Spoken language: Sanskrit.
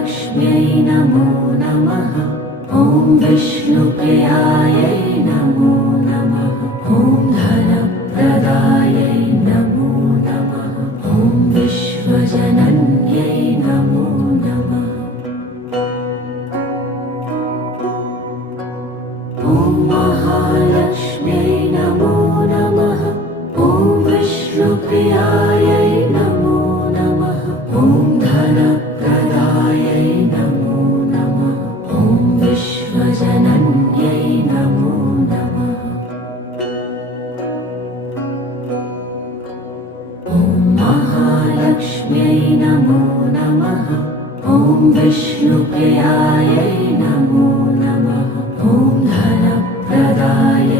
महालक्ष्म्यै नमो नमः। ॐ विष्णुप्रियायै नमो नमः। ॐ धनप्रदायै नमो नमः। ॐ विश्वजनन्यै नमो नमः। ॐ महालक्ष्म्यै नमो नमः। ॐ विष्णुप्रियायै नमो नमः। ॐ धनप्रदायै नमो नमः। ॐ विश्वजनन्यै नमो नमः। ॐ महालक्ष्म्यै नमो नमः। ॐ विष्णुप्रियायै नमो नमः। ॐ धनप्रदायै